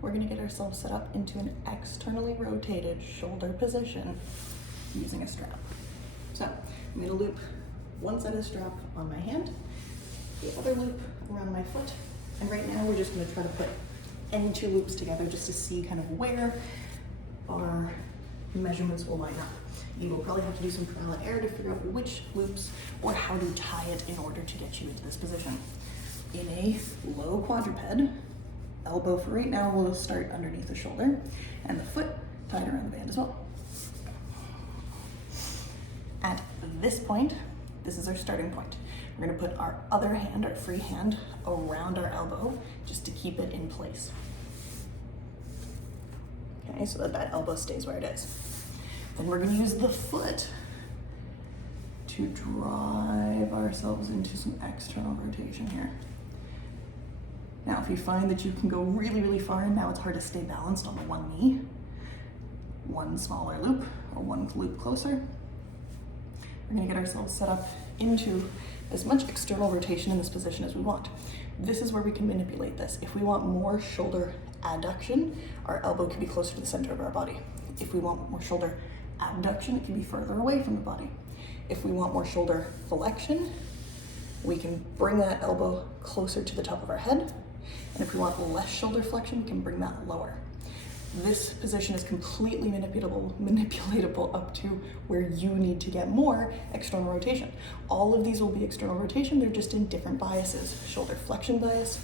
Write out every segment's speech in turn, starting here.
we're gonna get ourselves set up into an externally rotated shoulder position using a strap. So I'm gonna loop one side of the strap on my hand, the other loop around my foot, and right now we're just gonna try to put any two loops together just to see kind of where our measurements will line up. You will probably have to do some trial and error to figure out which loops or how to tie it in order to get you into this position. In a low quadruped, elbow for right now will start underneath the shoulder and the foot tied around the band as well. At this point, this is our starting point. We're gonna put our other hand, our free hand, around our elbow just to keep it in place. Okay, so that that elbow stays where it is. Then we're gonna use the foot to drive ourselves into some external rotation here. Now, if you find that you can go really, really far and now it's hard to stay balanced on the one knee, one smaller loop or one loop closer, we're gonna get ourselves set up into as much external rotation in this position as we want. This is where we can manipulate this. If we want more shoulder adduction, our elbow can be closer to the center of our body. If we want more shoulder abduction, it can be further away from the body. If we want more shoulder flexion, we can bring that elbow closer to the top of our head. And if we want less shoulder flexion, we can bring that lower. This position is completely manipulatable up to where you need to get more external rotation. All of these will be external rotation, they're just in different biases. Shoulder flexion bias,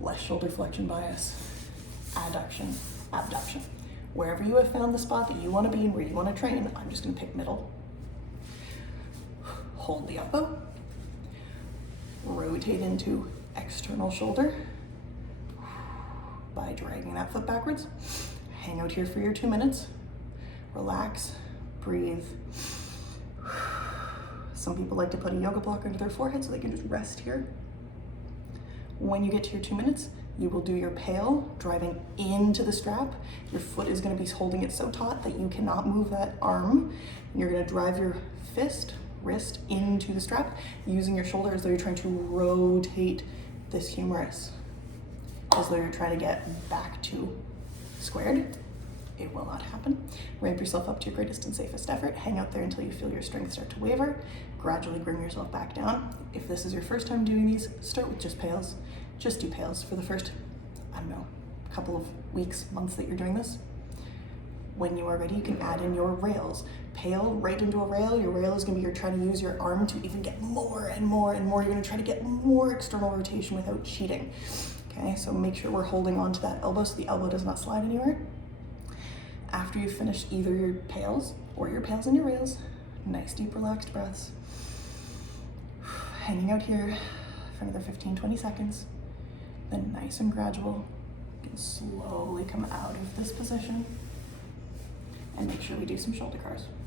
less shoulder flexion bias, adduction, abduction. Wherever you have found the spot that you want to be and where you want to train, I'm just going to pick middle. Hold the elbow, rotate into external shoulder by dragging that foot backwards. Hang out here for your 2 minutes. Relax, breathe. Some people like to put a yoga block under their forehead so they can just rest here. When you get to your 2 minutes, you will do your pail, driving into the strap. Your foot is gonna be holding it so taut that you cannot move that arm. You're gonna drive your fist, wrist into the strap, using your shoulder as though you're trying to rotate this humerus, as though you're trying to get back to squared. It will not happen. Ramp yourself up to your greatest and safest effort. Hang out there until you feel your strength start to waver. Gradually bring yourself back down. If this is your first time doing these, start with just pails. Just do pails for the first, I don't know, couple of weeks, months that you're doing this. When you are ready, you can add in your rails. Pail right into a rail. Your rail is gonna be you're trying to use your arm to even get more and more and more. You're gonna try to get more external rotation without cheating. Okay, so make sure we're holding on to that elbow so the elbow does not slide anywhere. After you've finished either your pails or your pails and your rails, nice deep relaxed breaths. Hanging out here for another 15-20 seconds. Then nice and gradual, you can slowly come out of this position and make sure we do some shoulder cars.